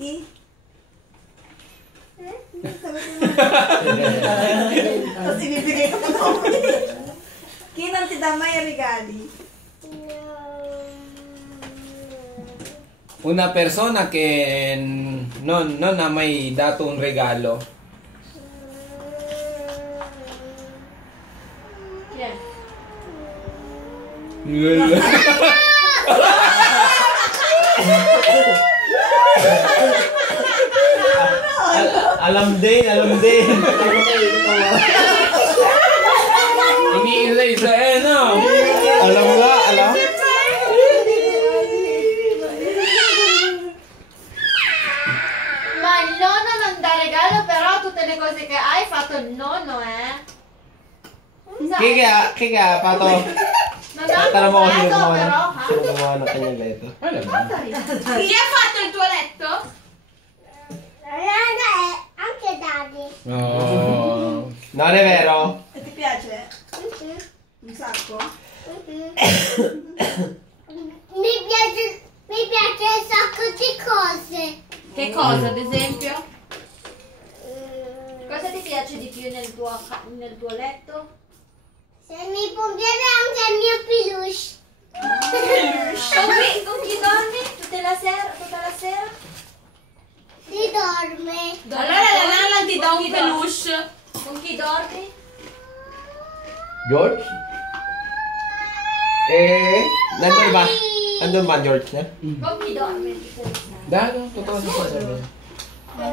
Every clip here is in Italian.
Sì? Tapos ibibigay ko pa ako. Chi non ti dà mai regali? Una persona che non ha mai dato un regalo. Chi è? Alam din, alam din. Iniisa-isa no? Alam nga, alam. Ma il nonno non dà regalo, però tutte le cose che hai fatto il nonno, Kaya, Pato. Non ha Tanong mo kung sino comprato, gumawa però, Sino gumawa ng kanyang letto? Alam mo. Chi ha fatto il tuo letto? Anche Daddy. Oh. Non è vero? E ti piace? Un sacco? Mi piace un sacco di cose. Che cosa, ad esempio? Cosa ti piace di più nel tuo letto? Se mi può piacere anche il mio peluche. Con chi dormi? Tutta la sera? Si dorme. Allora la nonna ti dà un peluche. Con chi dormi? George? Nandun ba? Nandun ba George na? Con chi dormi? Dano, totoo sa sasabihin. Da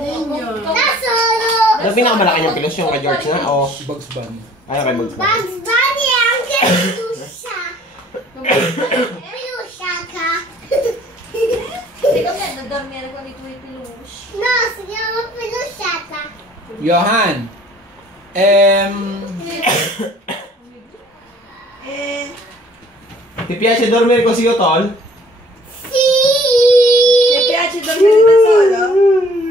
solo. Ano pinakamalaki niyong kilos yung kay George na? O Bugs Bunny. ano kay Bugs Bunny? Bugs Bunny e anche Peluscia. Pelusciata. Secondo me non dormire con i tuoi peluche. No, si chiama Pelusciata. Johan! Ti piace dormire così, Otol? Sì. Ti piace dormire da solo?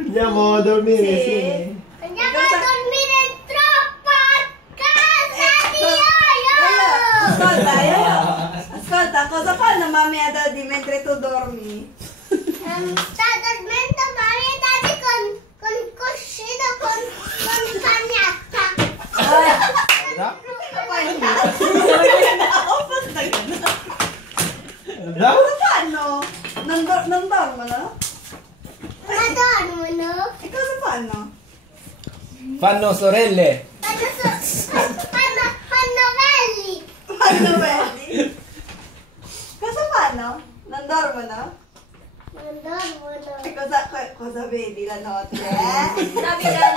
Andiamo a dormire, Sì. sì. Andiamo a dormire troppo a casa di Ascolta, cosa fanno mamma e daddy mentre tu dormi? Sta dormendo mamma e daddy con cuscino con cagnetta. Cosa fanno? Non dormono? Ma dormono? E cosa fanno? Fanno sorelle. Fanno belli. Fanno belli? Cosa fanno? Non dormono? Non dormono. E cosa vedi la notte, eh? Naviga